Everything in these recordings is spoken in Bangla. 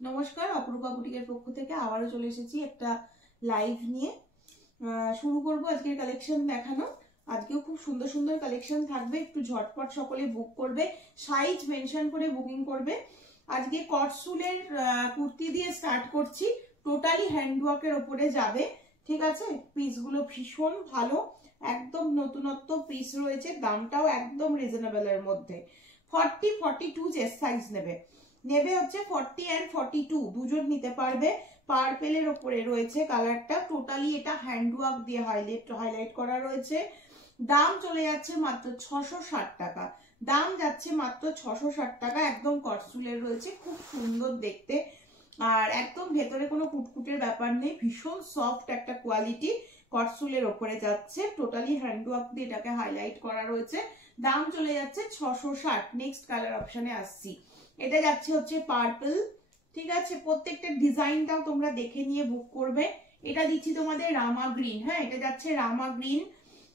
নমস্কার, অপরূপা বুটিকের পক্ষ থেকে আবারও চলে এসেছি একটা লাইভ নিয়ে। শুরু করব আজকের কালেকশন দেখানো। আজকেও খুব সুন্দর সুন্দর কালেকশন থাকবে, একটু ঝটপট সকলে বুক করবে, সাইজ মেনশন করে বুকিং করবে। আজকে কটসুলের কুর্তি দিয়ে স্টার্ট করছি, টোটালি হ্যান্ডওয়ার্কের ওপরে যাবে, ঠিক আছে। পিসগুলো ভীষণ ভালো, একদম নতুনত্ব পিস রয়েছে, দামটাও একদম রিজনেবলের মধ্যে। 40-42 চেস্ট সাইজ নেবে হচ্ছে 40 and 42, দুজন নিতে পারবে। পার্পেলের ওপরে রয়েছে কালারটা, টোটালি এটা হ্যান্ডওয়ার্ক দিয়ে হাইলাইট করা রয়েছে। দাম চলে যাচ্ছে মাত্র 660 টাকা, দাম যাচ্ছে মাত্র 660 টাকা। একদম কটসুলের রয়েছে, খুব সুন্দর দেখতে, আর একদম ভেতরে কোনো কুটকুটের ব্যাপার নেই, ভীষণ সফট একটা কোয়ালিটি কটসুলের ওপরে যাচ্ছে। টোটালি হ্যান্ডওয়ার্ক দিয়ে এটাকে হাইলাইট করা রয়েছে। দাম চলে যাচ্ছে 660। নেক্সট কালার অপশনে আসছি, এটা যাচ্ছে হচ্ছে পার্পল, ঠিক আছে। প্রত্যেকটা ডিজাইনটাও তোমরা দেখে নিয়ে বুক করবে। এটা দিচ্ছি তোমাদের রামা গ্রিন, হ্যাঁ এটা যাচ্ছে রামা গ্রিন।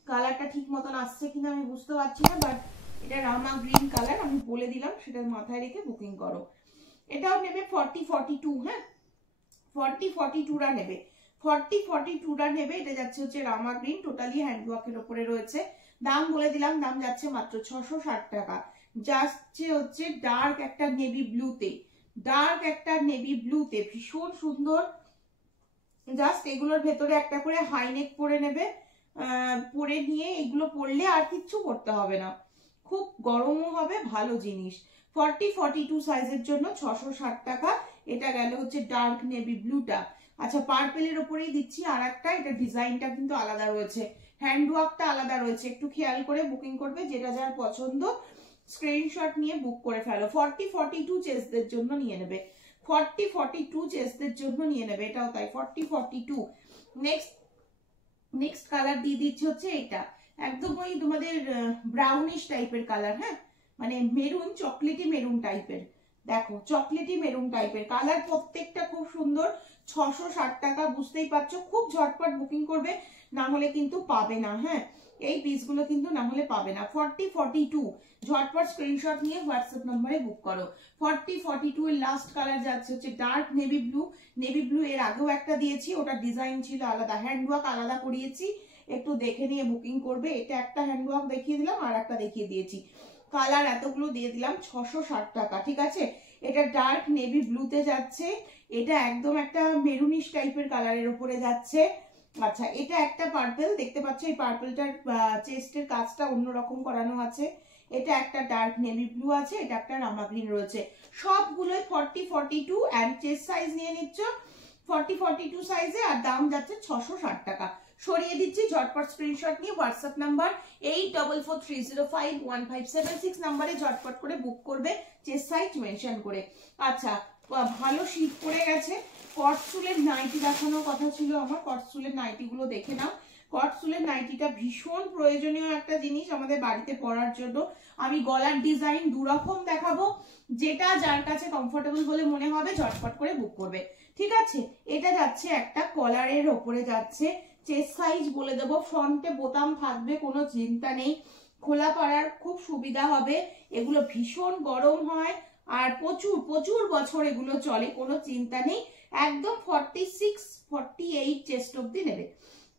কালারটা ঠিক মতন আসছে কিনা আমি বুঝতে পারছি না, বাট এটা রামা গ্রিন কালার, আমি বলে দিলাম, সেটা মাথায় রেখে বুকিং করো। এটাও নেবে 40-42, হ্যাঁ 40-42রা নেবে, 40-42রা নেবে। এটা যাচ্ছে হচ্ছে রামা গ্রিন, টোটালি হ্যান্ডওয়ার্কের ওপরে রয়েছে। দাম বলে দিলাম, দাম যাচ্ছে মাত্র 660 টাকা। যাচ্ছে হচ্ছে ডার্ক একটা নেভি ব্লুতে, ডার্ক একটা নেভি ব্লুতে, ভীষণ সুন্দর। জাস্ট এগুলোর ভেতরে একটা করে হাইনেক পরে নেবে, পরে নিয়ে এগুলো পরলে আর কিচ্ছু করতে হবে না, খুব গরমও হবে, ভালো জিনিস। 40-42 সাইজের জন্য 660 টাকা। এটা গেল হচ্ছে ডার্ক নেভি ব্লুটা। আচ্ছা, পার্পেলের ওপরেই দিচ্ছি আর একটা, এটা ডিজাইনটা কিন্তু আলাদা রয়েছে, হ্যান্ডওয়ার্কটা আলাদা রয়েছে, একটু খেয়াল করে বুকিং করবে, যেটা যার পছন্দ স্ক্রিনশট নিয়ে বুক করে ফেলো। 40-42 চেস্টদের জন্য নিয়ে নেবে, 40-42 চেস্টদের জন্য নিয়ে নেবে, এটাও তাই 40-42। নেক্সট কালার দিয়ে দিচ্ছি হচ্ছে এটা, একদম ওই তোমাদের ব্রাউনিশ টাইপের কালার, হ্যাঁ মানে মেরুন, চকলেটি মেরুন টাইপের। দেখো চকলেটি মেরুন টাইপের কালার, প্রত্যেকটা খুব সুন্দর। 660 টাকা, বুঝতেই পারছো, খুব ঝটপট বুকিং করবে, না হলে কিন্তু পাবে না, হ্যাঁ এই পিসগুলো কিন্তু না হলে পাবে না। 40-42 ঝটপট স্ক্রিনশট নিয়ে হোয়াটসঅ্যাপ নম্বরে বুক করো। 40-42 এর লাস্ট কালার যাচ্ছে হচ্ছে dark navy blue. Navy blue এর আগেও একটা দিয়েছি, ওটা ডিজাইন ছিল আলাদা, হ্যান্ডওয়ার্ক আলাদা করিয়েছি, একটু দেখে নিয়ে বুকিং করবে। এটা একটা হ্যান্ডওয়ার্ক দেখিয়ে দিলাম, আর একটা দেখিয়ে দিয়েছি, কালার এতগুলো দিয়ে দিলাম 660 টাকা, ঠিক আছে। এটা ডার্ক নেভি ব্লুতে যাচ্ছে, এটা একদম একটা মেরুনিশ টাইপের কালারের উপরে যাচ্ছে। আচ্ছা, এটা একটা পার্পল দেখতে পাচ্ছ, এই পার্পলটার চেস্টের কাজটা অন্যরকম করানো আছে। এটা একটা ডার্ক নেভি ব্লু আছে, এটা একটা রামা গ্রিন রয়েছে। সবগুলোই 40-42 এন্ড চেস্ট সাইজ নিয়ে নিচ্ছ 40-42 সাইজে, আর দাম যাচ্ছে 660 টাকা। সরিয়ে দিচ্ছি, ঝটপট স্ক্রিনশট নিয়ে হোয়াটসঅ্যাপ নাম্বার 8443051576 নাম্বারে ঝটপট করে বুক করবে, চেস্ট সাইজ মেনশন করে। আচ্ছা, ভালো শীত পড়ে গেছে, কটসুলের নাইটি দেখানোর কথা ছিল আমার, কটসুলের নাইটি গুলো দেখে নাও। কটসুলের নাইটিটা ভীষণ প্রয়োজনীয় একটা জিনিস আমাদের বাড়িতে পরার জন্য। আমি গলার ডিজাইন দুরকম দেখাবো, যেটা যার কাছে কমফোর্টেবল বলে মনে হবে ঝটপট করে বুক করবে, ঠিক আছে। এটা যাচ্ছে একটা কলারের ওপরে যাচ্ছে, চেস্ট সাইজ বলে দেবো, ফ্রন্টে বোতাম থাকবে, কোনো চিন্তা নেই, খোলা পরার খুব সুবিধা হবে। এগুলো ভীষণ গরম হয়, আর প্রচুর প্রচুর বছর এগুলো চলে, কোনো চিন্তা নেই। একদম 46-48 চেস্ট অব্দি নেবে,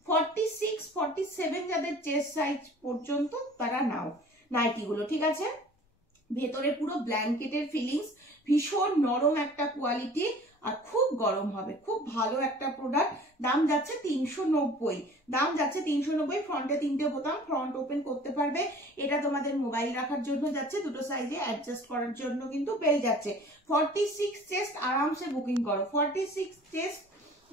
46-47 যাদের চেস্ট সাইজ পর্যন্ত তারা নাও নাইটিগুলো, ঠিক আছে। ভেতরে পুরো ব্ল্যাঙ্কেটের ফিলিংস, ভীষণ নরম একটা কোয়ালিটি, আর খুব গরম হবে, খুব ভালো একটা প্রোডাক্ট। দাম যাচ্ছে 390, দাম যাচ্ছে 390। ফ্রন্টে 3টে বোতাম, ফ্রন্ট ওপেন করতে পারবে। এটা তোমাদের মোবাইল রাখার জন্য যাচ্ছে, দুটো সাইজে অ্যাডজাস্ট করার জন্য কিন্তু পেয়ে যাচ্ছে। 46 চেস্ট আরামসে বুকিং করো, 46 চেস্ট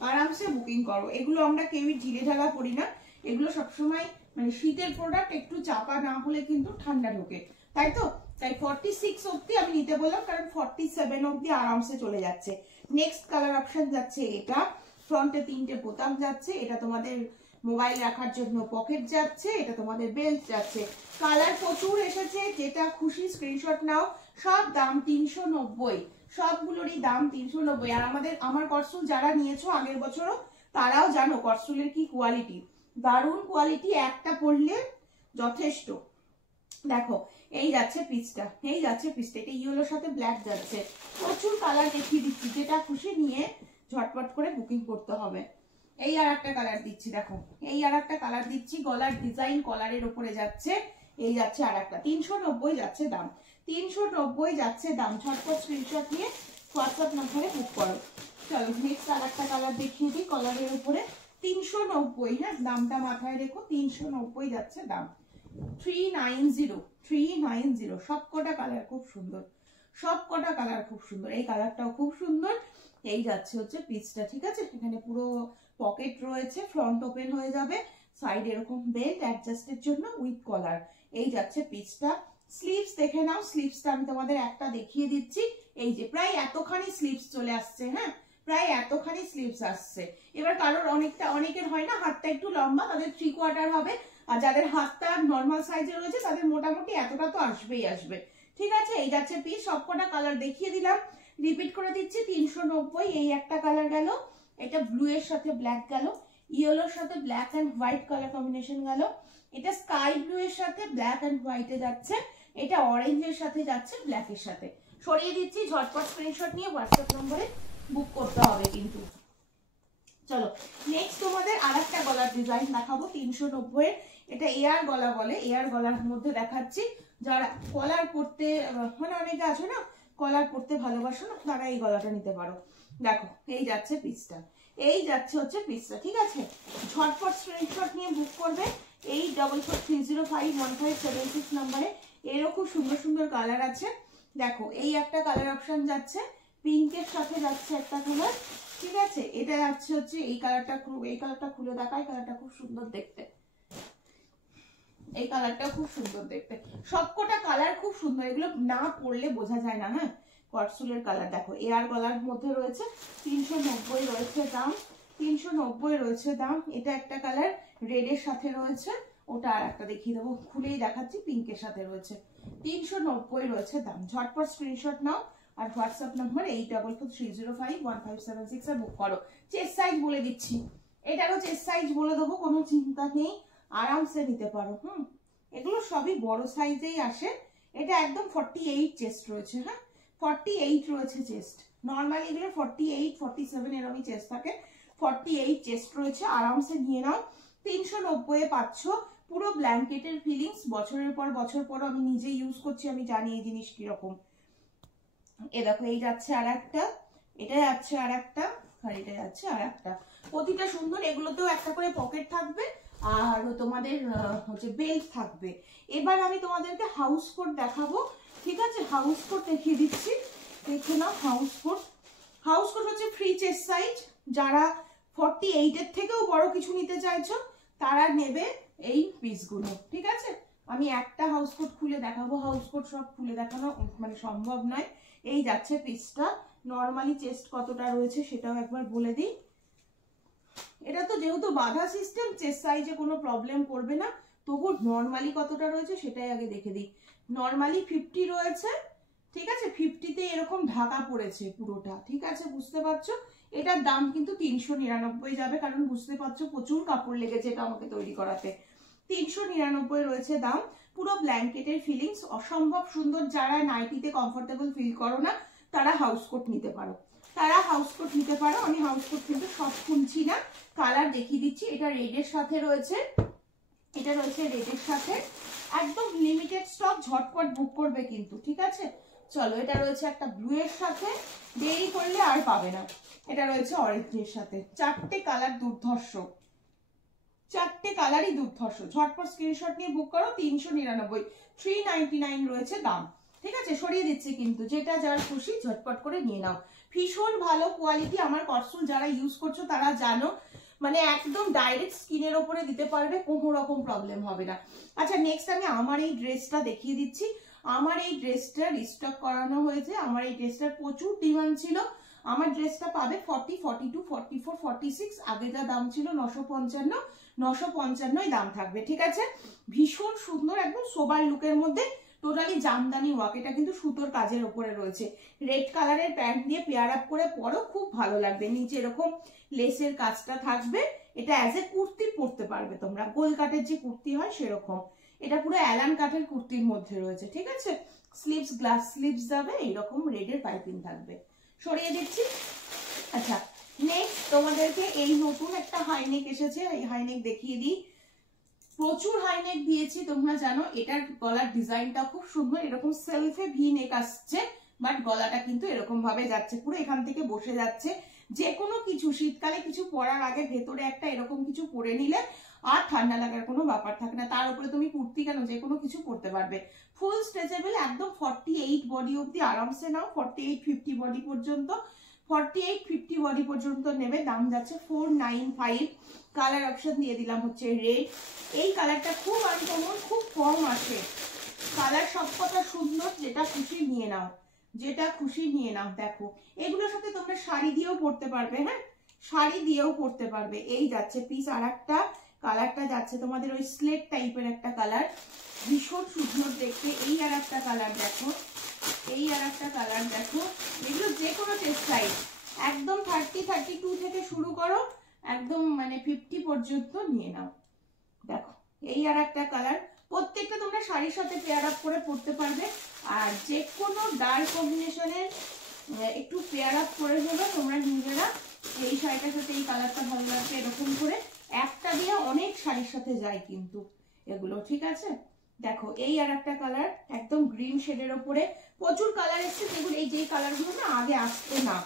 আরামসে বুকিং করো। এগুলো আমরা কেউই ঢিলে ঢালা করি না, এগুলো সবসময় মানে শীতের প্রোডাক্ট, একটু চাপা না হলে কিন্তু ঠান্ডা ঢোকে, তাই তো। তাই 46 অব্দি আমি নিতে বললাম, কারণ 47 অব্দি আরামসে চলে যাচ্ছে। নেক্সট কালার অপশন যাচ্ছে এটা, ফ্রন্টে 3টে বোতাম যাচ্ছে, এটা তোমাদের মোবাইল রাখার জন্য পকেট যাচ্ছে, এটা তোমাদের বেল্ট যাচ্ছে। কালার প্রচুর এসেছে, যেটা খুশি স্ক্রিনশট নাও। সব দাম 390, সবগুলোরই দাম 390। আর আমার কটসুল যারা নিয়েছো আগের বছরও, তারাও জানো কটসুলের কি কোয়ালিটি, দারুণ কোয়ালিটি, একটা পরলে যথেষ্ট। দেখো এই যাচ্ছে পিসটা, এই যাচ্ছে পিসটা। এটা ইয়েলোর সাথে ব্ল্যাক যাচ্ছে, প্রচুর কালার দেখিয়ে দিচ্ছি, যেটা খুশি নিয়ে ঝটপট করে বুকিং করতে হবে। এই আর একটা কালার দিচ্ছি, দেখো এই আর একটা কালার দিচ্ছি, গলার ডিজাইন কলারের উপরে যাচ্ছে। এই যাচ্ছে আর একটা, 390 যাচ্ছে দাম, 390 যাচ্ছে দাম। ঝটপট স্ক্রিনশট নিয়ে হোয়াটসঅ্যাপ নম্বরে বুক করো। চলো নেক্সট আর একটা কালার দেখিয়ে দিই কলারের উপরে, 390। হ্যাঁ, দামটা মাথায় রেখো, 390 যাচ্ছে দাম। 390 সব কটা কালার খুব সুন্দর, সব কটা কালার খুব সুন্দর। এই কালারটাও খুব সুন্দর। এই যাচ্ছে হচ্ছে পিসটা, ঠিক আছে। এখানে পুরো পকেট রয়েছে, ফ্রন্ট ওপেন হয়ে যাবে, সাইড এরকম বেল্ট অ্যাডজাস্টের জন্য উইথ কলার। এই যাচ্ছে পিসটা। স্লিভস দেখে নাও, স্লিভসটা আমি তোমাদের একটা দেখিয়ে দিচ্ছি। এই যে প্রায় এতখানি স্লিভস চলে আসছে, হ্যাঁ প্রায় এতখানি স্লিভস আসছে। এবার কারোর অনেকের হয় না হাতটা একটু লম্বা, তাদের 3/4 হবে, আর যাদের হাতটা নর্মাল সাইজে রয়েছে তাদের মোটামুটি এতটা তো আসবেই আসবে, ঠিক আছে। এই যাচ্ছে পিস, সবকটা কালার দেখিয়ে দিলাম, রিপিট করে দিচ্ছি। 390। এই একটা কালার গেল, এটা ব্লু এর সাথে ব্ল্যাক গেল, ইয়েলোর সাথে black and white colour combination গেল, এটা স্কাই ব্লু এর সাথে ব্ল্যাক এন্ড হোয়াইটে যাচ্ছে, এটা অরেঞ্জের সাথে যাচ্ছে ব্ল্যাক এর সাথে। সরিয়ে দিচ্ছি, ঝটপট স্ক্রিনশট নিয়ে হোয়াটসঅ্যাপ নম্বরে বুক করতে হবে কিন্তু। চলো নেক্সট তোমাদের আরেকটা গলার ডিজাইন দেখাবো 390 এর। এটা এয়ার গলা বলে, এয়ার গলার মধ্যে দেখাচ্ছি। যারা কলার পরতে মানে অনেকে আছে না কলার পরতে ভালোবাসো না, তারা এই গলাটা নিতে পারো। দেখো এই যাচ্ছে পিসটা, এই যাচ্ছে হচ্ছে পিসটা, ঠিক আছে। ঝটপট স্ক্রিনশট নিয়ে বুক করবে। 8443051576 নম্বরে। এরও খুব সুন্দর সুন্দর কালার আছে। দেখো এই একটা কালার অপশন যাচ্ছে, পিঙ্কের সাথে যাচ্ছে একটা কালার, ঠিক আছে। এটা যাচ্ছে হচ্ছে এই কালারটা, এই কালারটা খুলে দেখায়, কালারটা খুব সুন্দর দেখতে, এই কালারটা খুব সুন্দর দেখতে। সবকটা কালার খুব সুন্দর, এগুলো না পরলে বোঝা যায় না। হ্যাঁ, কটসুলের কালার দেখো, এয়ার গলার মধ্যে রয়েছে, 390 রয়েছে দাম, 390 রয়েছে দাম। এটা একটা কালার রেডের সাথে রয়েছে, ওটা আর একটা দেখিয়ে দেবো, খুলেই দেখাচ্ছি, পিঙ্কের সাথে রয়েছে, 390 রয়েছে দাম। ঝটপট স্ক্রিনশট নাও আর হোয়াটসঅ্যাপ নম্বর 8443051576 এ বুক করো। চেস্ট সাইজ বলে দিচ্ছি, এটারও চেস্ট সাইজ বলে দেবো, কোনো চিন্তা নেই, আরামসে নিতে পারো। এগুলো সবই বড় সাইজেই আসে। এটা একদম 48 চেস্ট রয়েছে, হ্যাঁ 48 রয়েছে চেস্ট। নর্মালি এগুলো 48 47 এরকমই চেস্ট থাকে, 48 চেস্ট রয়েছে, আরামসে নিয়ে নাও। 390 এ পাচ্ছ, পুরো ব্ল্যাঙ্কেটের ফিলিংস, বছরের পর বছর পর আমি নিজে ইউজ করছি, আমি জানি এই জিনিস কিরকম। এ দেখো এই যাচ্ছে আর একটা, এটা যাচ্ছে আর একটা, আর এটা যাচ্ছে আর একটা, প্রতিটা সুন্দর। এগুলোতেও একটা করে পকেট থাকবে আর তোমাদের হচ্ছে বেল্ট থাকবে। এবার আমি তোমাদেরকে হাউস কোট দেখাবো, ঠিক আছে। হাউস কোট দেখিয়ে দিচ্ছি, দেখে নাও। হাউস কোট, হাউস কোট হচ্ছে ফ্রি চেস্ট সাইজ। যারা 48 এর থেকেও বড় কিছু নিতে চাইছো তারা নেবে এই পিসগুলো, ঠিক আছে। আমি একটা হাউস কোট খুলে দেখাবো, হাউস কোট সব খুলে দেখানো মানে সম্ভব নয়। এই যাচ্ছে পিসটা। নর্মালি চেস্ট কতটা রয়েছে সেটাও একবার বলে দিই। এটা তো যেহেতু বাঁধা সিস্টেম, চেস্ট সাইজে কোনো প্রবলেম করবে না, তবু নর্মালি কতটা রয়েছে সেটাই আগে দেখে দিই। নর্মালি 50 রয়েছে, ঠিক আছে। 50-তে এরকম ঢাকা পড়েছে পুরোটা, ঠিক আছে, বুঝতে পারছো। এটার দাম কিন্তু 399 যাবে, কারণ বুঝতে পারছো প্রচুর কাপড় লেগেছে এটা আমাকে তৈরি করাতে। 399 রয়েছে দাম। পুরো ব্ল্যাঙ্কেটের ফিলিংস অসম্ভব সুন্দর। যারা নাইটিতে কমফোর্টেবল ফিল করো না তারা হাউস কোট নিতে পারো, তারা হাউস কোট নিতে পারো। আমি হাউস কোট কিন্তু সব খুলছি না, কালার দেখিয়ে দিচ্ছি। এটা রেডের সাথে রয়েছে, এটা রয়েছে রেডের সাথে, একদম লিমিটেড স্টক, ঝটপট বুক করবে কিন্তু, ঠিক আছে। চলো এটা রয়েছে একটা ব্লু এর সাথে, দেরি করলে আর পাবে না। এটা রয়েছে অরেঞ্জের সাথে, চারটে কালার দুর্ধর্ষ, চারটে কালারই দুর্ধর্ষ। ঝটপট স্ক্রিনশট নিয়ে বুক করো। 399, 399 রয়েছে দাম, ঠিক আছে। সরিয়ে দিচ্ছি কিন্তু, যেটা যার খুশি ঝটপট করে নিয়ে নাও। ভীষণ ভালো কোয়ালিটি। আমার কটসুল যারা ইউজ করছো তারা জানো, মানে একদম ডাইরেক্ট স্কিনের ওপরে দিতে পারবে, কোনো রকম প্রবলেম হবে না। আচ্ছা নেক্সট আমি আমার এই ড্রেসটা দেখিয়ে দিচ্ছি। আমার এই ড্রেসটা রিস্টক করানো হয়েছে, আমার এই ড্রেসটার প্রচুর ডিমান্ড ছিল। আমার ড্রেসটা পাবে 40, 42, 44, 46। আগে যা দাম ছিল 955, 955 দাম থাকবে, ঠিক আছে। ভীষণ সুন্দর, একদম সোবার লুকের মধ্যে, টোটালি জামদানি ওয়ার্ক। এটা কিন্তু সুতোর কাজের ওপরে রয়েছে। রেড কালারের প্যান্ট দিয়ে পেয়ার আপ করে পরো, খুব ভালো লাগবে। নিচে এরকম লেসের কাজটা থাকবে। এটা অ্যাজ এ কুর্তি পরতে পারবে তোমরা, গোল কাটের যে কুর্তি হয় সেরকম। এটা পুরো অ্যালান কাটের কুর্তির মধ্যে রয়েছে, ঠিক আছে। স্লিভস গ্লাস স্লিভস যাবে, এইরকম রেডের পাইপিং থাকবে। সরিয়ে দিচ্ছি। আচ্ছা, নেক্সট তোমাদেরকে এই নতুন একটা হাইনেক এসেছে, এই হাইনেক দেখিয়ে দিই। প্রচুর হাইনেক দিয়েছি তোমরা জানো, এটার গলার ডিজাইনটা খুব সুন্দর, এরকম সেলফে ভি নেক আসছে, বাট গলাটা কিন্তু এরকম ভাবে যাচ্ছে, পুরো এখান থেকে বসে যাচ্ছে। যে কোনো কিছু শীতকালে কিছু পরার আগে ভেতরে একটা এরকম কিছু পরে নিলে আর ঠান্ডা লাগার কোনো ব্যাপার থাকে না। তার উপরে তুমি কুর্তি কেন, যে কোনো কিছু পরতে পারবে। ফুল স্ট্রেচেবল, একদম 48 বডি অব্দি আরামসে নাও, 48-50 বডি পর্যন্ত, 48-50 বডি পর্যন্ত নেবে। দাম যাচ্ছে 495। কালার অপশন দিয়ে দিলাম হচ্ছে রেড। এই কালারটা খুব আনকমন, খুব কম আসে কালার, সব কথা সুন্দর, যেটা খুশি নিয়ে নাও, যেটা খুশি নিয়ে নাও। দেখো এগুলোর সাথে তোমরা শাড়ি দিয়েও পরতে পারবে, হ্যাঁ শাড়ি দিয়েও পরতে পারবে। এই যাচ্ছে পিস। আর একটা কালারটা যাচ্ছে তোমাদের ওই স্লেট টাইপের একটা কালার, ভীষণ সুন্দর দেখতে। এই আর একটা কালার দেখো, এই আর একটা কালার দেখো। এগুলো যে কোনো টেস্ট সাইজ, একদম 30-32 থেকে শুরু করো, একদম মানে 50 পর্যন্ত নিয়ে নাও। দেখো এই আর একটা কালার, প্রত্যেকটা তোমরা শাড়ির সাথে পেয়ার আপ করে পরতে পারবে। আর যে কোনো ডার্ক কম্বিনেশনের একটু পেয়ার আপ করে হলো তোমরা নিজেরা, এই শাড়িটার সাথে এই কালারটা ভালো লাগছে, এরকম করে একটা দিয়ে অনেক শাড়ির সাথে যায় কিন্তু এগুলো, ঠিক আছে। দেখো এই আর একটা কালার, একদম গ্রিন শেডের ওপরে। প্রচুর কালার এসছে, যেগুলো এই যে কালারগুলো না আগে আসতো না,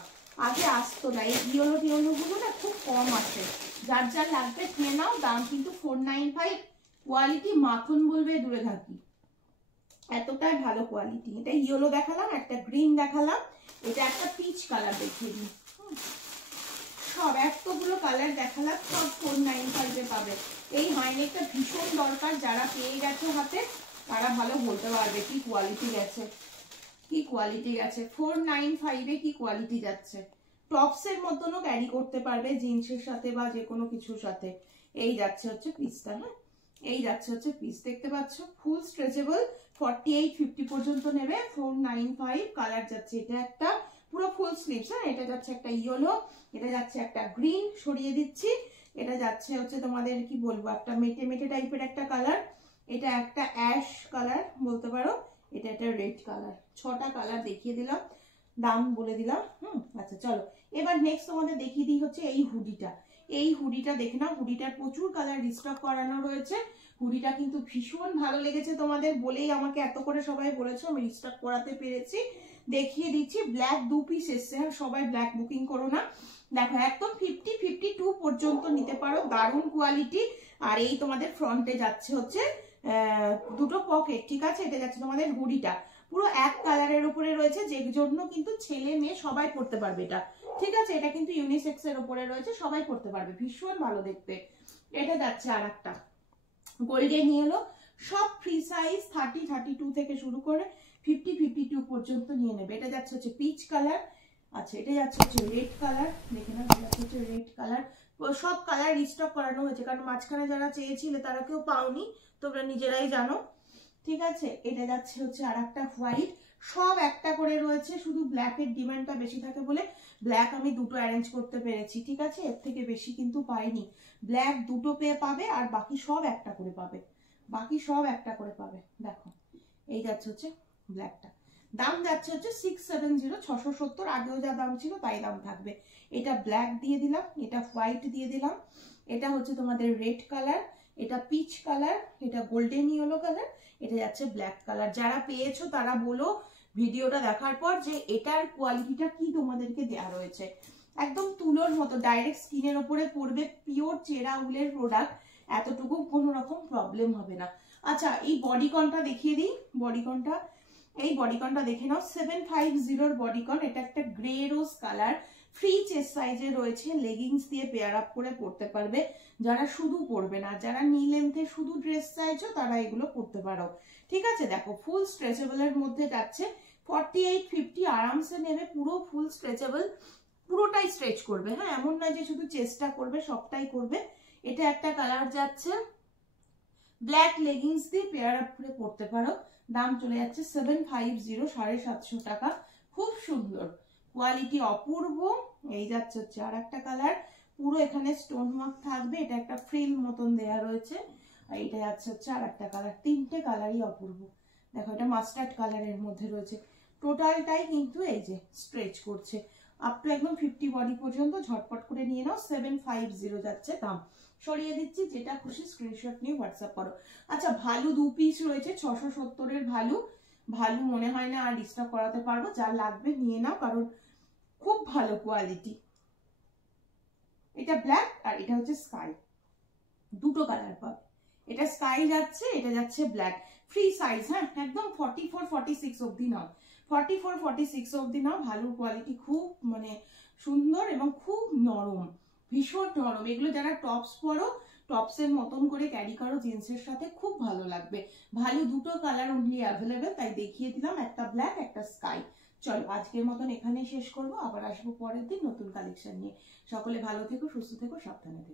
আগে আসতো না, এই ইয়েলো টিয়েলো গুলো না খুব কম আসে। যার যার লাগবে কিনে নাও। দাম কিন্তু 495। কোয়ালিটি মাখন বলবে দূরে থাকি, এতটাই ভালো কোয়ালিটি। এটা ইয়েলো দেখালাম, একটা গ্রিন দেখালাম, এটা একটা পিচ কালার দেখিয়ে দিই। সব এতগুলো কালার দেখালাম, সব 495 এ পাবে। এই হাইনেকটা ভীষণ দরকার, যারা পেয়ে গেছে হাতে তারা ভালো বলতে পারবে কি কোয়ালিটি গেছে, কি কোয়ালিটি গেছে। 495 এ কি কোয়ালিটি যাচ্ছে। টপসের মতনও ক্যারি করতে পারবে জিন্সের সাথে বা যে কোনো কিছুর সাথে। এই যাচ্ছে হচ্ছে পিসটা, হ্যাঁ এই যাচ্ছে হচ্ছে পিস, দেখতে পাচ্ছ ফুল স্ট্রেচেবল। 48-50 পর্যন্ত নেবে, 495। কালার যাচ্ছে এটা একটা পুরো ফুল স্লিভস, হ্যাঁ এটা যাচ্ছে একটা ইয়েলো, এটা যাচ্ছে একটা গ্রিন, সরিয়ে দিচ্ছি। এটা যাচ্ছে হচ্ছে তোমাদের কি বলবো, একটা মেটে মেটে টাইপের একটা কালার, এটা একটা অ্যাশ কালার বলতে পারো, এটা একটা রেড কালার। 6টা কালার দেখিয়ে দিলাম, দাম বলে দিলাম। আচ্ছা চলো এবার নেক্সট তোমাদের দেখিয়ে দিই হচ্ছে এই হুডিটা। এই হুডিটা দেখে নাও, হুডিটার প্রচুর কালার রিস্টক করানো রয়েছে। হুডিটা কিন্তু ভীষণ ভালো লেগেছে তোমাদের বলেই আমাকে এত করে সবাই বলেছে, আমি রিস্টক করাতে পেরেছি। দেখিয়ে দিচ্ছি, ব্ল্যাক 2 পিস এসছে, সবাই ব্ল্যাক বুকিং করো না। দেখো একদম 50-52 পর্যন্ত নিতে পারো, দারুণ কোয়ালিটি। আর এই তোমাদের ফ্রন্টে যাচ্ছে হচ্ছে দুটো পকেট, ঠিক আছে। এটা যাচ্ছে তোমাদের হুডিটা পুরো এক কালারের উপরে রয়েছে, যে জন্য কিন্তু ছেলে মেয়ে সবাই পরতে পারবে এটা, ঠিক আছে। এটা কিন্তু ইউনিসেক্স এর উপরে রয়েছে, সবাই পরতে পারবে, ভীষণ ভালো দেখতে। এটা যাচ্ছে আর একটা গোল্ডেন ইয়েলো, সব ফ্রি সাইজ 30-32 থেকে শুরু করে 50-52 পর্যন্ত নিয়ে নেবে। এটা যাচ্ছে হচ্ছে পিচ কালার, আচ্ছা এটা যাচ্ছে হচ্ছে রেড কালার, দেখে না যাচ্ছে হচ্ছে রেড কালার। সব কালার রিস্টক করানো হয়েছে, কারণ মাঝখানে যারা চেয়েছিলে তারা কেউ পাওনি, তোমরা নিজেরাই জানো, ঠিক আছে। এটা যাচ্ছে হচ্ছে আর একটা হোয়াইট, সব একটা করে রয়েছে, শুধু ব্ল্যাকের ডিমান্ডটা বেশি থাকে বলে ব্ল্যাক আমি দুটো অ্যারেঞ্জ করতে পেরেছি, ঠিক আছে। এর থেকে বেশি কিন্তু পাইনি। ব্ল্যাক দুটো পেয়ে পাবে, আর বাকি সব একটা করে পাবে, বাকি সব একটা করে পাবে। দেখো এই যাচ্ছে হচ্ছে ব্ল্যাকটা, দাম যাচ্ছে হচ্ছে 670, 670। আগেও যা দাম ছিল তাই দাম থাকবে। এটা ব্ল্যাক দিয়ে দিলাম, এটা হোয়াইট দিয়ে দিলাম, এটা হচ্ছে তোমাদের রেড কালার, এটা পিচ কালার, এটা গোল্ডেন ইয়েলো কালার, এটা যাচ্ছে ব্ল্যাক কালার। যারা পেয়েছো তারা বলো ভিডিওটা দেখার পর যে এটার কোয়ালিটিটা কি তোমাদেরকে দেওয়া রয়েছে। একদম তুলোর মতো ডাইরেক্ট স্কিনের ওপরে পড়বে, পিওর চেরা উলের প্রোডাক্ট, এতটুকু কোনো রকম প্রবলেম হবে না। আচ্ছা এই বডিকনটা দেখিয়ে দিই, বডিকনটা, এই বডিকনটা দেখে নাও, 750 বডিকন। এটা একটা গ্রে রোজ কালার, ফ্রি চেস্ট সাইজে রয়েছে, লেগিংস দিয়ে পেয়ার আপ করে পরতে পারবে। যারা শুধু পরবে না, যারা নি লেন্থে শুধু ড্রেস চাইছো তারা এগুলো পরতে পারো, ঠিক আছে। দেখো ফুল স্ট্রেচেবল এর মধ্যে যাচ্ছে, 48-50 আরামসে নেবে, পুরো ফুল স্ট্রেচেবল, পুরোটাই স্ট্রেচ করবে, হ্যাঁ এমন না যে শুধু চেষ্টা করবে, সবটাই করবে। এটা একটা কালার যাচ্ছে, ব্ল্যাক লেগিংস দিয়ে পেয়ার আপ করে পরতে পারো। দাম চলে যাচ্ছে 750, 750 টাকা। খুব সুন্দর কোয়ালিটি, অপূর্ব। এই যাচ্ছে হচ্ছে আর একটা কালার, পুরো এখানে স্টোন মার্ক থাকবে, এটা একটা ফ্রিল মতন দেয়া রয়েছে। আর এটা যাচ্ছে হচ্ছে আর একটা কালার, তিনটে কালারই অপূর্ব। দেখো এটা মাস্টার্ড কালারের মধ্যে রয়েছে, টোটালটাই কিন্তু এই যে স্ট্রেচ করছে আপ টু একদম 50 বডি পর্যন্ত। ঝটপট করে নিয়ে নাও, 750 যাচ্ছে দাম। সরিয়ে দিচ্ছি, যেটা খুশি স্ক্রিনশট নিয়ে হোয়াটসঅ্যাপ করো। আচ্ছা ভালু 2 পিস রয়েছে, 670-এর ভালু। ভালু মনে হয় না আর ডিস্টার্ব করাতে পারবো, যা লাগবে নিয়ে নাও, কারণ খুব ভালো কোয়ালিটি। এটা ব্ল্যাক আর এটা হচ্ছে স্কাই, দুটো কালার পাবে। এটা স্কাই যাচ্ছে, এটা যাচ্ছে ব্ল্যাক। ফ্রি সাইজ, হ্যাঁ একদম 44-46 অব্দি নাও, 44-46 অব্দি নাও। ভালো কোয়ালিটি, খুব মানে সুন্দর এবং খুব নরম, ভীষণ নরম। এগুলো যারা টপস পরো, টপসের মতন করে ক্যারি করো জিন্সের সাথে, খুব ভালো লাগবে। ভালো দুটো কালার অনলি অ্যাভেলেবেল, তাই দেখিয়ে দিলাম, একটা ব্ল্যাক একটা স্কাই। চলো আজকের মতন এখানেই শেষ করবো, আবার আসবো পরের দিন নতুন কালেকশন নিয়ে। সকলে ভালো থেকো, সুস্থ থেকো, সাবধানে থেকো।